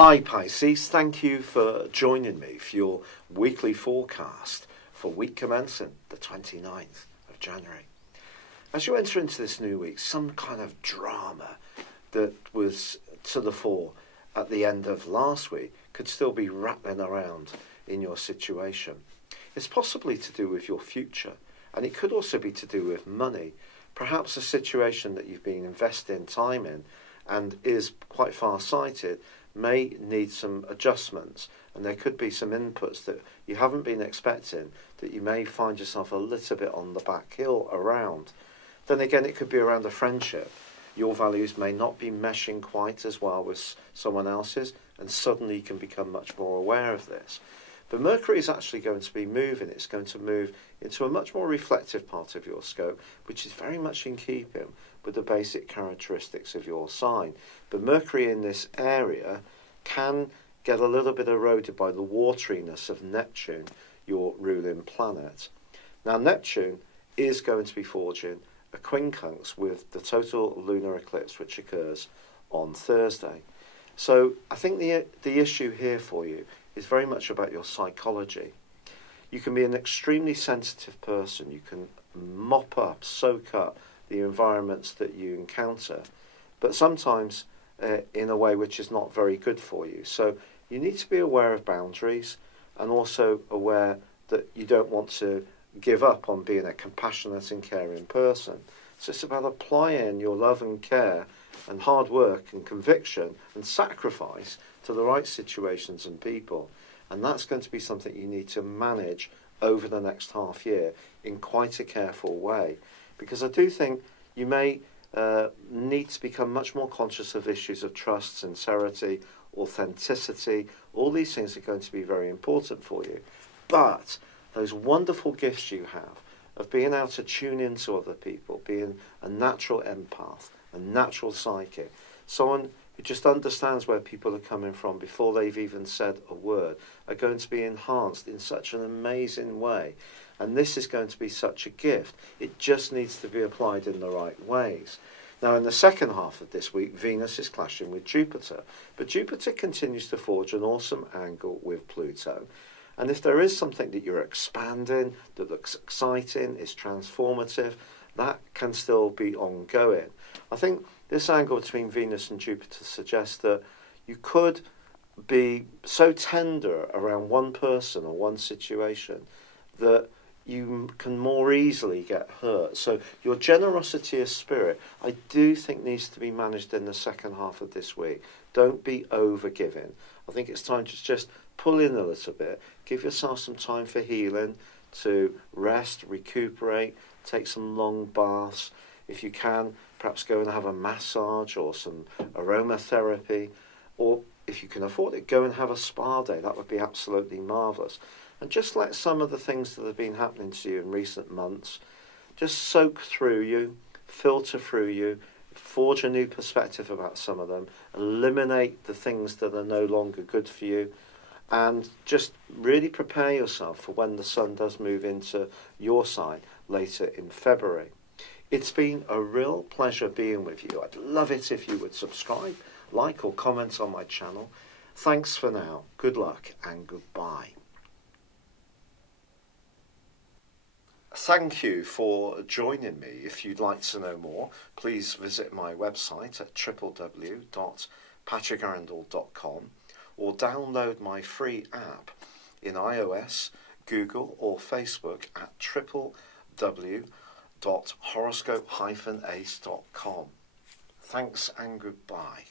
Hi Pisces, thank you for joining me for your weekly forecast for week commencing the 29th of January. As you enter into this new week, some kind of drama that was to the fore at the end of last week could still be rattling around in your situation. It's possibly to do with your future, and it could also be to do with money, perhaps a situation that you've been investing time in and is quite far-sighted may need some adjustments, and there could be some inputs that you haven't been expecting that you may find yourself a little bit on the back hill around. Then again, it could be around a friendship. Your values may not be meshing quite as well with someone else's, and suddenly you can become much more aware of this. But Mercury is actually going to be moving. It's going to move into a much more reflective part of your scope, which is very much in keeping with the basic characteristics of your sign. But Mercury in this area can get a little bit eroded by the wateriness of Neptune, your ruling planet. Now, Neptune is going to be forging a quincunx with the total lunar eclipse, which occurs on Thursday. So I think the issue here for you is very much about your psychology. You can be an extremely sensitive person. You can mop up, soak up the environments that you encounter, but sometimes in a way which is not very good for you. So you need to be aware of boundaries and also aware that you don't want to give up on being a compassionate and caring person. So it's about applying your love and care and hard work and conviction and sacrifice to the right situations and people. And that's going to be something you need to manage over the next half year in quite a careful way. Because I do think you may need to become much more conscious of issues of trust, sincerity, authenticity. All these things are going to be very important for you. But those wonderful gifts you have of being able to tune into other people, being a natural empath, a natural psychic, someone who just understands where people are coming from before they've even said a word, are going to be enhanced in such an amazing way. And this is going to be such a gift. It just needs to be applied in the right ways. Now, in the second half of this week, Venus is clashing with Jupiter. But Jupiter continues to forge an awesome angle with Pluto. And if there is something that you're expanding, that looks exciting, is transformative, that can still be ongoing. I think this angle between Venus and Jupiter suggests that you could be so tender around one person or one situation that you can more easily get hurt. So your generosity of spirit, I do think, needs to be managed in the second half of this week. Don't be over-giving. I think it's time to just pull in a little bit, give yourself some time for healing, to rest, recuperate, take some long baths. If you can, perhaps go and have a massage or some aromatherapy, or if you can afford it, go and have a spa day. That would be absolutely marvellous. And just let some of the things that have been happening to you in recent months just soak through you, filter through you, forge a new perspective about some of them, eliminate the things that are no longer good for you, and just really prepare yourself for when the sun does move into your sign later in February. It's been a real pleasure being with you. I'd love it if you would subscribe, like or comment on my channel. Thanks for now. Good luck and goodbye. Thank you for joining me. If you'd like to know more, please visit my website at www.patrickarundell.com or download my free app in iOS, Google or Facebook at www.horoscope-ace.com. Thanks and goodbye.